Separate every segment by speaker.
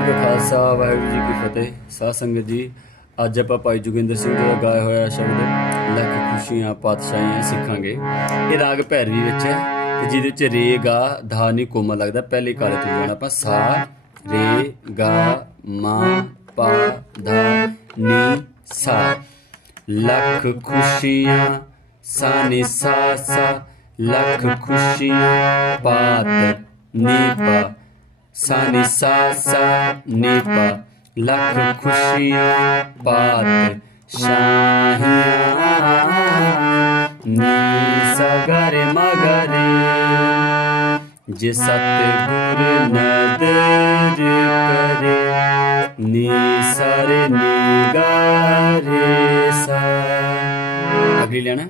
Speaker 1: ਜੀ ਕਾ ਖਾਲਸਾ, ਵਾਹਿਗੁਰੂ ਜੀ ਕੀ ਫਤਿਹ। ਸਾਧ ਸੰਗਤ ਜੀ, ਅੱਜ ਆਪਾਂ ਭਾਈ ਜੋਗਿੰਦਰ ਸਿੰਘ ਜੀ ਦਾ ਗਾਇਆ ਹੋਇਆ ਸ਼ਬਦ, ਲੱਖ ਖੁਸ਼ੀਆਂ ਪਾਤਸ਼ਾਹੀਆਂ ਸਿੱਖਾਂਗੇ। ਇਹ ਰਾਗ ਭੈਰਵੀ ਵਿੱਚ ਹੈ ਤੇ ਜਿਹਦੇ ਵਿੱਚ ਰੇ, ਗਾ, ਧਾ ਨੀ ਕੋਮਾ ਲੱਗਦਾ। ਪਹਿਲੇ ਕਾਲੇ ਤੋਂ ਜਾਣਾ ਆਪਾਂ। ਸਾ, ਰੇ, ਗਾ, ਮਾ, ਪਾ, ਧਾ, ਨੀ, ਸਾ। ਲੱਖ ਖੁਸ਼ੀਆਂ, ਸਾ, ਨੀ, ਸਾ ਸਾ। ਲੱਖ ਖੁਸ਼ੀਆਂ ਪਾਤ, ਨੀ, ਪਾ। ਸਾ ਨੀ ਸਾ ਸਾ ਨੀ ਪਾ ਲੱਖ ਖੁਸ਼ੀਆਂ ਪਾਤ ਸ਼ਾਹੀਆਂ ਨੀ ਸਗਰੇ ਮਗਰੇ ਜੇ ਸਤਿਗੁਰ ਨਦਰ ਕਰੇ ਨੀ ਸਾਰੇ ਨਿਗਾਰੇ ਸਾ ਅਗਲੀ ਲੈਣਾ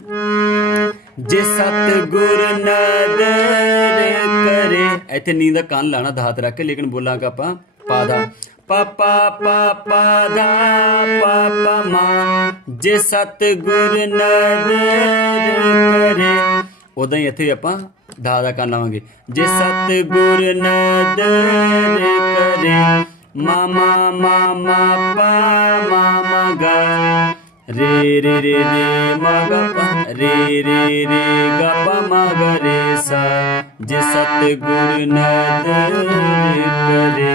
Speaker 1: ਜੇ ਸਤਿਗੁਰ ਨਦਰ ਇੱਥੇ ਨੀਂਦ ਦਾ ਕੰਨ ਲਾਣਾ ਧਾਤ ਰੱਖ ਕੇ, ਲੇਕਿਨ ਬੋਲਾਂਗਾ ਆਪਾਂ ਪਾਦਾ। ਪਾ ਪਾ ਪਾ ਪਾ ਦਾ ਪਾ ਪਾ ਮਾ, ਜੇ ਸਤਿਗੁਰ ਨਦਰ ਕਰੇ, ਉਦਾਂ ਹੀ ਇੱਥੇ ਆਪਾਂ ਧਾ ਦਾ ਕੰਨ ਲਾਵਾਂਗੇ। ਜੇ ਸਤਿਗੁਰ ਨਦਰ ਕਰੇ ਮਾ ਮਾ ਪਾ ਮਾ ਗਾ ਰੇ ਰੇ ਰੇ ਰੇ ਮਾ ਗ ਪ, ਰੇ ਰੇ ਰੇ, ਗ, ਪ ਮ ਗ ਰੇ, ਸਾ। ਜੇ ਸਤਿਗੁਰ ਨਦਰ ਕਰੇ।